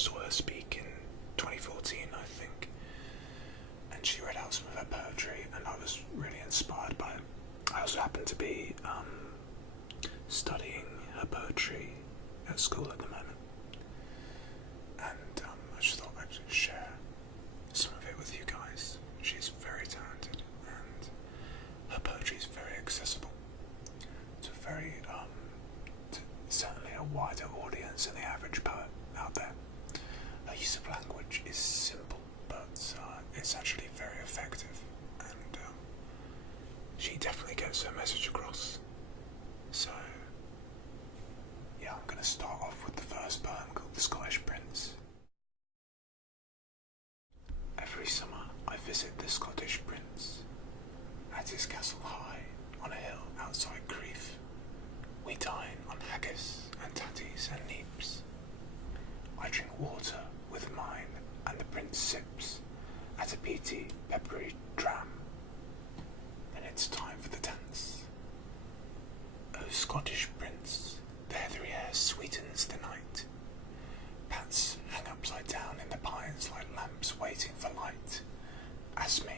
saw her speak in 2014, I think, and she read out some of her poetry, and I was really inspired by it. I also happen to be studying her poetry at school at the moment, and I just thought I'd share some of it with you guys. She's very talented, and her poetry is very accessible to certainly a wider audience than the average poet out there. Her use of language is simple, but it's actually very effective, and she definitely gets her message across. So yeah, I'm going to start off with the first poem called The Scottish Prince. Every summer I visit the Scottish Prince at his castle high on a hill outside Crieff. We dine on haggis and tatties and neeps. I drink water with mine, and the Prince sips at a peaty, peppery dram. Then it's time for the dance. O Scottish Prince, the heathery hair sweetens the night. Pats hang upside down in the pines like lamps waiting for light. Ask me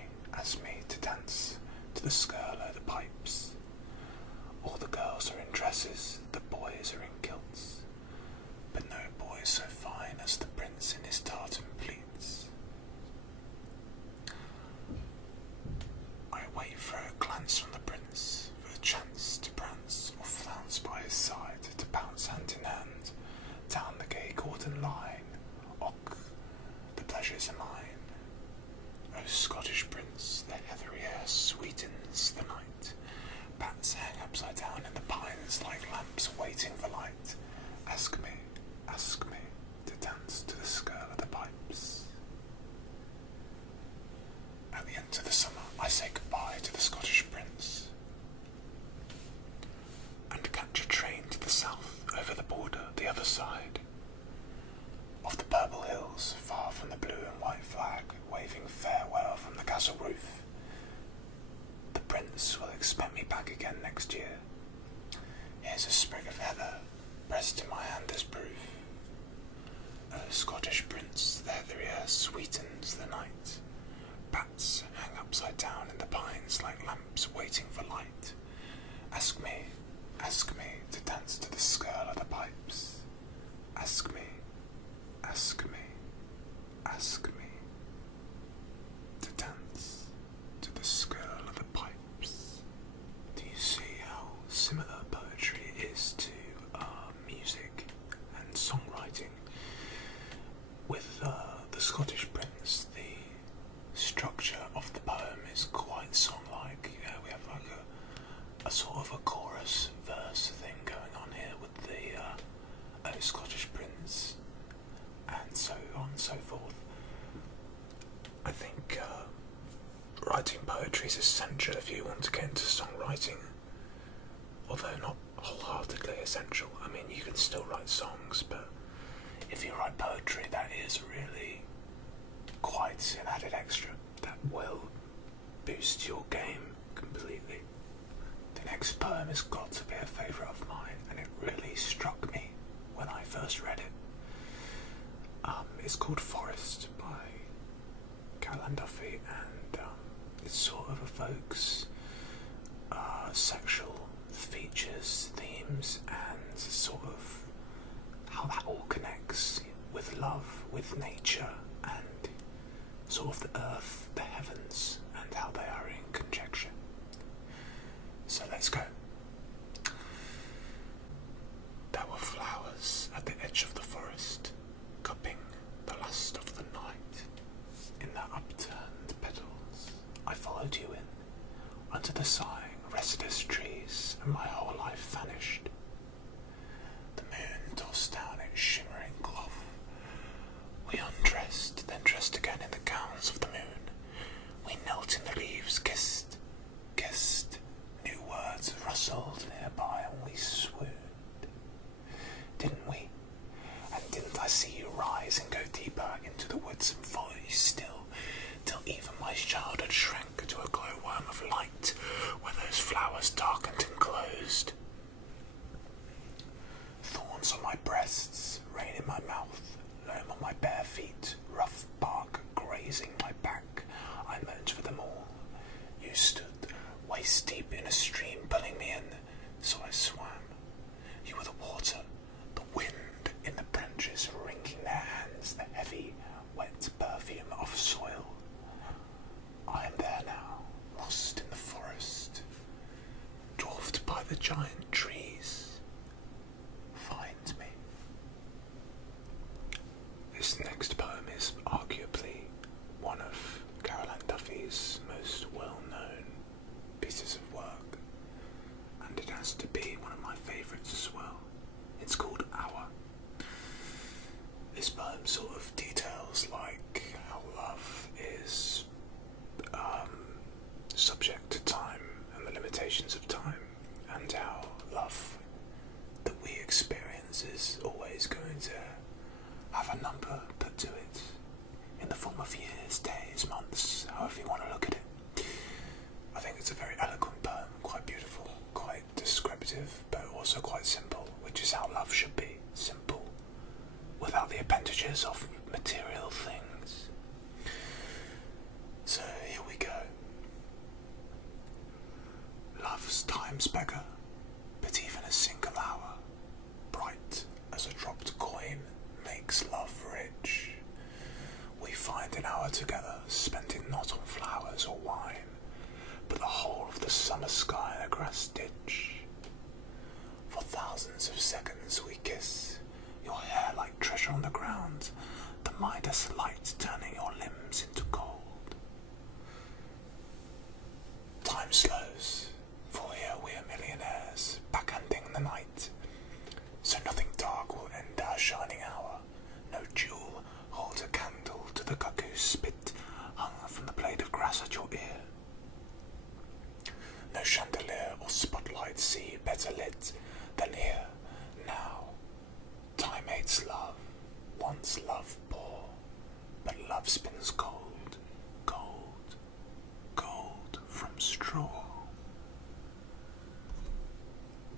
to dance to the skirl o' the pipes. All the girls are in dresses, the boys are in kilts, but no boy so fine as the Prince in his tartan pleats. I wait for a glance from the Prince, for a chance to prance or flounce by his side, to bounce hand in hand down the gay Gordon line. Och, the pleasures are mine. O Scottish Prince, the heathery hair sweetens the night. Bats hang upside down in the pines like lamps waiting for light. Ask me to dance to the skirl of the pipes. At the end of the summer, I say goodbye to the Scottish Prince and catch a train to the south, over the border, the other side of the purple hills, far from the blue and white flag, waving farewell from the castle roof. The Prince will expect me back again next year. Here's a sprig of heather, pressed in my hand as proof. O Scottish Prince, the heathery air sweetens the night. Bats hang upside down in the pines like lamps waiting for light. Ask me to dance to the skirl of the pipes. Ask me to dance to the skirl of the pipes. Do you see how similar poetry is to music and songwriting? With the Scottish Prince, the structure of the poem is quite song-like. We have like a sort of a chorus verse thing going on here with the Scottish Prince, and so on and so forth. I think writing poetry is essential if you want to get into songwriting, although not wholeheartedly essential. I mean, you can still write songs, but if you write poetry, that is really quite an added extra that will boost your game completely. The next poem has got to be a favourite of mine, and it really struck me when I first read it. It's called Forest by Ann Duffy, and it sort of evokes sexual features, themes, and sort of how that all connects with love, with nature, and sort of the earth, the heavens, and how they are in conjecture. So let's go. There were flowers at the edge of the forest, cupping the lust of the night. In their upturned petals, I followed you in, under the sighing, restless trees, and my whole life vanished. The moon tossed down its shimmering cloth. We undressed, then dressed again in the gowns of the moon. We knelt in the leaves, kissed. New words rustled nearby, and we swooned. Didn't we? And didn't I see you rise and go deeper into the woods and follow you still, till even my childhood shrank to a glowworm of light, where those flowers darkened and closed? Thorns on my breasts, rain in my mouth, Lame on my bare feet, rough bark grazing my back, I moaned for them all. You stood waist deep in a stream pulling me in, so I swam. You were the water, the wind in the branches wringing their hands, the heavy, wet perfume of soil. I am there now, lost in the forest, dwarfed by the giant trees. Find me. This next poem is arguably one of Ann Duffy's most well-known pieces of work, and it has to be one of my favourites as well. It's called Hour. This poem sort of details like how love is subject to time and the limitations of time, and how love that we experience is always going to have a number put to it in the form of years, days, months, however you want to look at it. I think it's a very eloquent poem, quite beautiful, quite descriptive, but also quite simple, which is how love should be, simple, without the appendages of material things. So here we go. Love's time's beggar, but even a single hour, bright as a dropped coin, makes love rich. We find an hour together, spent it not on flowers or wine, but the whole of the summer sky in a grass ditch. For thousands of seconds we kiss, your hair like treasure on the ground, the Midas light turning your limbs into gold. Time slows, for here we are millionaires, backhanding the night, so nothing dark will end our shining hour. No jewel holds a candle to the cuckoo's spit hung from the blade of grass at your ear. No chandelier or spotlight see better lit than here, now. Time hates love, wants love poor, but love spins gold, gold, gold from straw.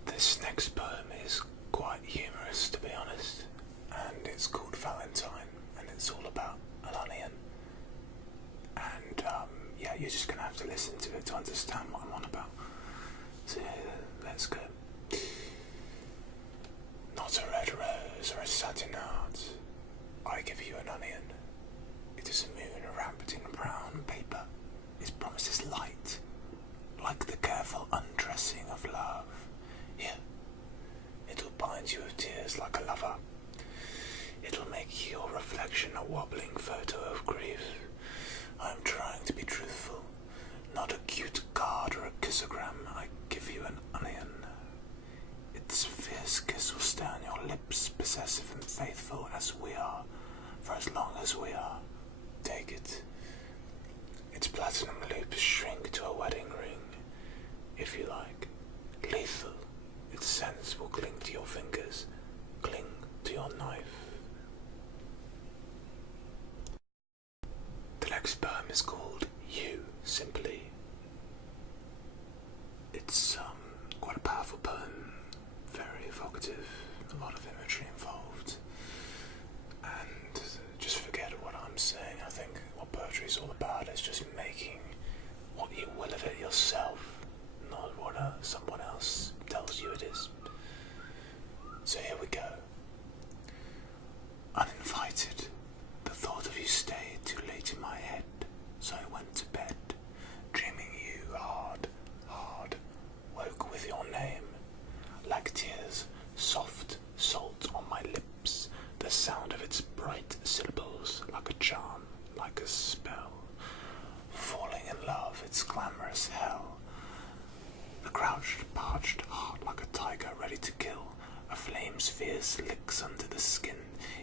This next poem is quite humorous, to be honest, and it's called Valentine, and it's all about an onion. And yeah, you're just going to have to listen to it to understand what I'm on about. So let's go. Not a red rose or a satin heart, I give you an onion. It is a moon wrapped in brown paper. Its promise is light, like the careful undressing of love. Here, it'll bind you with tears like a lover. It'll make your reflection a wobbling photo of grief. I'm trying to be truthful, not a cute card or a kissogram. I give you an onion. Its fierce kiss will stay on your lips, possessive and faithful as we are, for as long as we are. Take it. Its platinum loops shrink to a wedding ring, if you like. Lethal. Its scents will cling to your fingers, cling to your knife. The next poem is called You, simply. It's quite a powerful poem, very evocative, a lot of imagery involved, and just forget what I'm saying. I think what poetry is all about is just making what you will of it yourself, not what someone else tells you it is. So here we go. Uninvited, the thought of you stayed too late in my head, so I went to bed, dreaming you hard, hard, woke with your name, like tears, soft salt on my lips, the sound of its bright syllables, like a charm, like a spell, falling in love, its glamorous hell. The crouched, parched heart like a tiger ready to kill, a flame's fierce licks under the skin,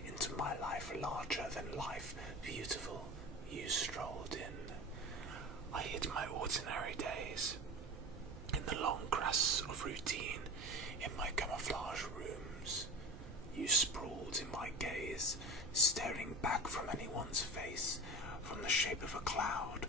into my life larger than life, beautiful, you strolled in. I hid my ordinary days in the long grass of routine, in my camouflage rooms. You sprawled in my gaze, staring back from anyone's face, from the shape of a cloud,